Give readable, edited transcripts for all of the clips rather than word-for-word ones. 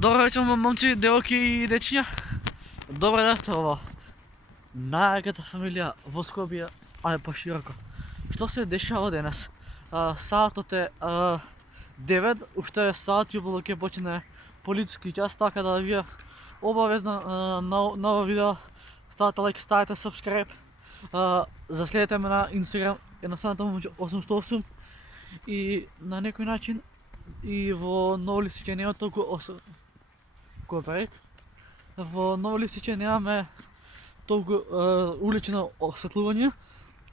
Добър вечер, момци, девойки и дечиња. Добре дојдовте ова најаката фамилија во Скопје, а па широко. Што се дешава денес? Саатот е 9, уште саат и полу ќе почне полициски час, така да вие обавезно на ова видео ставате лайк, ставите subscribe, заследете ме на Instagram, едноставното момче 808 и на некој начин и во Ново Листиче нема толку во Ново Листиче немаме толку улично осветлување.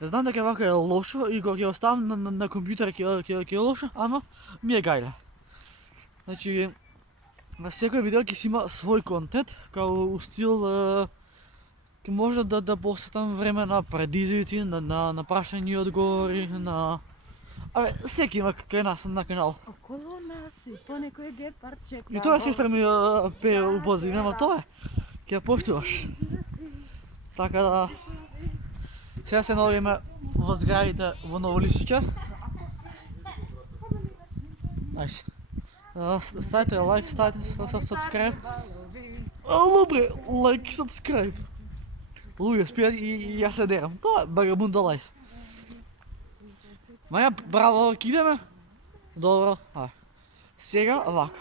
Знам дека вака е лошо и кога ќе оставам на компјутер ќе е лошо, ама ми е гајле. Значи, на секој видео ќе си има свој контент, као у стил ќе може да посветам време на предизвици, на прашања и одговори, на секи има кај нас на канал. Около нас и по некој гепард чека. И тоа сестра ми пее у позадина, ама тоа ќе ја поштуваш. Така да сега се наоѓаме во зградите во Ново Листиче. Најс. Ставите лайк, ставите subscribe. Ало бре, лайк, subscribe. Луѓе спијат и јас се дерам. Тоа е багабунда лайф. Маја, браво, кидеме? Добро, сега вака.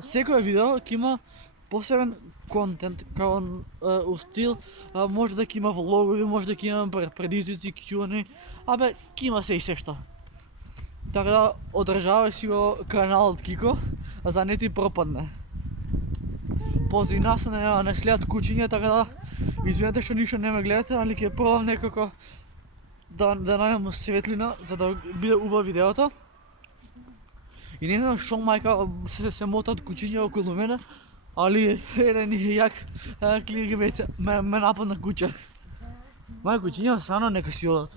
Секој видео ќе има посебен контент, као у стил, може да ќе има влогови, може да ќе има предизвици, кјуани, абе, ќе има се и се што. Така да одржавај си го каналот Кико, за не ти пропадне. Пози нас не следат кучиња, така да извинете што ништо не ме гледате, али ќе пробам некако да најдам светлина за да биде убав видеото. И не знам што мајка се мотат кучиња околу мене, али еден јак кликбейт ме нападна куча. Маја кучиња сано нека си одат.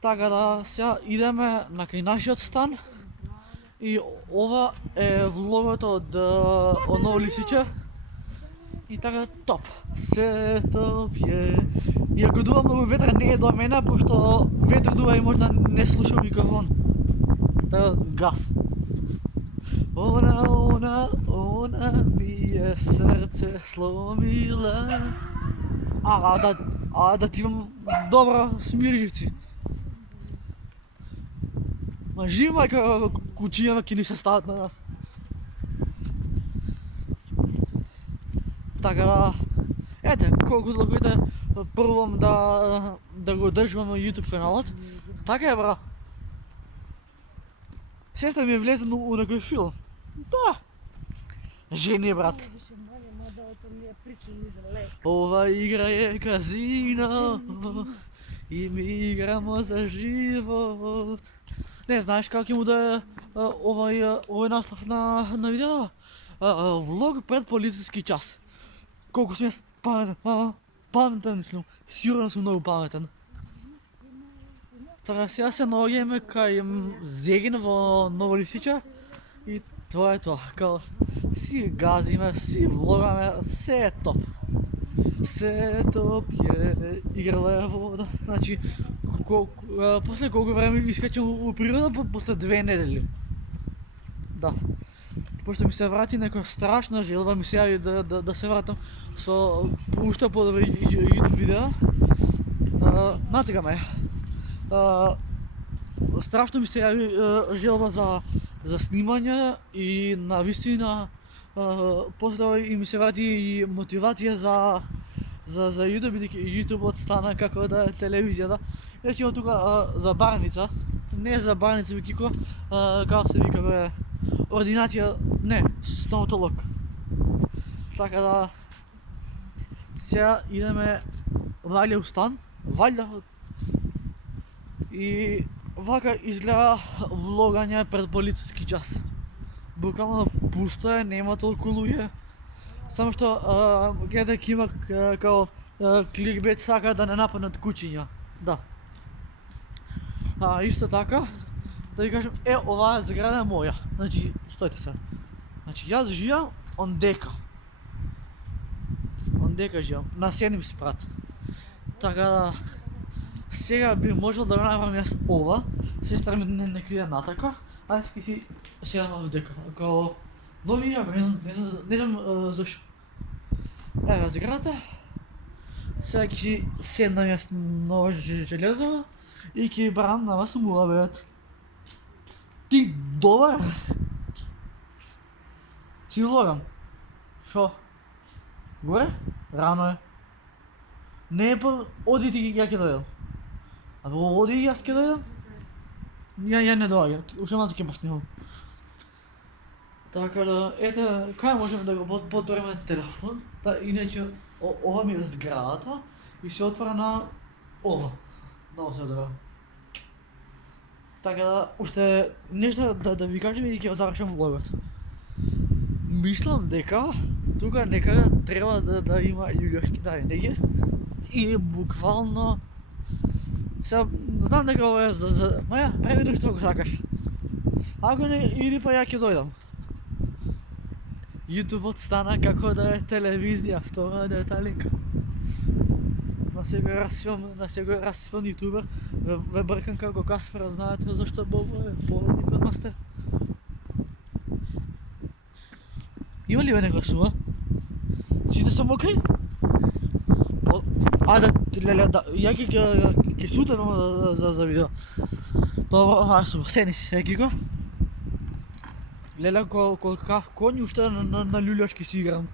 Така да сега идеме на кај нашиот стан. И ова е влогото од Ново Листиче. И така топ. Се топ е. И ако дува многу ветер не е до мене, пошто ветер дува и можда не слушам микрофон. Така газ. Она ми е срце сломила. Да ти имам добро смирживци. Ма жив мајка кучиња ќе ни се стават на нас. Така да, ете, колку долгоите пробам да го држувам YouTube каналот. Така е, бра. Сестра ми е влезен у некој филм. Тоа. Жени, брат. Ова игра е казино и ми играмо за живот. Не знаеш како ќе му да овој наслов на видео? Влог пред полициски час. Колку сум јас паметен сум, сигурно сум многу паметен. Така сега се наоѓаме кај Зегин во Ново Листиче и тоа е тоа, као си газиме, си влогаме, се е топ. Се е топ е, играла е вода, значи после колку време искачам у природа, после 2 недели. Да. Пошто ми се врати некоја страшна желба, ми се јави да се вратам со уште подобри YouTube видео. Натега ме. Страшно ми се јави желба за снимање и на вистина после тоа и ми се врати и мотивација за YouTube, бидејќи YouTube стана како да е телевизија, да. Значи има тука за барница, не е за барница ми Кико, како се вика бе, ординација, не, стоматолог. Така да сега идеме ваља у стан, ваља. И вака изгледа влогање пред полициски час. Буквално пусто е, нема толку луѓе. Само што гледајќи ќе има као кликбейт сака да не нападнат кучиња. Да. Исто така, да ви кажам, оваа зграда е моја. Значи, стојте се. Значи, јас живеам ондека. Ондека живеам, на 7 спрат. Така да, сега би можел да го направам јас ова, сестра ми не криде натака, а јас ќе си седам овдека, као Много ми яко, не знам защо. Ева сградата. Сега ќе си седнам јас на железо и ќе барам на вас муабет. Ти добар? Си логам. Шо? Горе? Рано е. Не е па, оди ти ја ќе дојдам. А оди јас ќе дојдам? Ја не доаѓам, уште малку ќе поснимам. Така да, ете, кај можеме да го подбереме телефон? Иначе, ова ми е зградата и се отвора на ова. Много се добро. Така да, уште нешто да ви кажем и ќе завршам влогот. Мислам дека тука некаде треба да има љубовски дарење. И буквално сега знам дека ова е за маја, прави што го сакаш. Ако не иди па ја ќе дојдам. YouTubeот стана како да е телевизија, втора деталинка. На секој распиван ютубер ве бркам како Каспер, знаете зашто Бобо е породник од мастер. Има ли некоја суа? Сите сум окей? Ајде, леле, ја ќе сутам за видео. Добро, сум, сени секи го. Леле, кол каф конј уште на љуљашки си играм.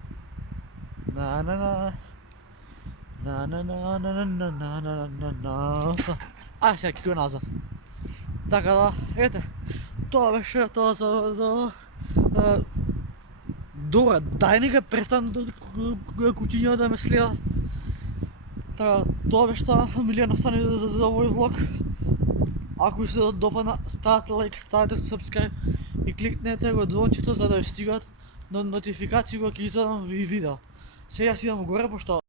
А, сега ќе го назад. Така да, ете, тоа беше тоа за добре, дај нека престан кучиња да ме следат. Така, тоа беше тоа, милиона стани за овој влог. Ако ви се допадна, ставате лайк, ставате subscribe и кликнете го звончето за да ви стигат нотификации кога ќе извадам видео. Сега си идам горе пошто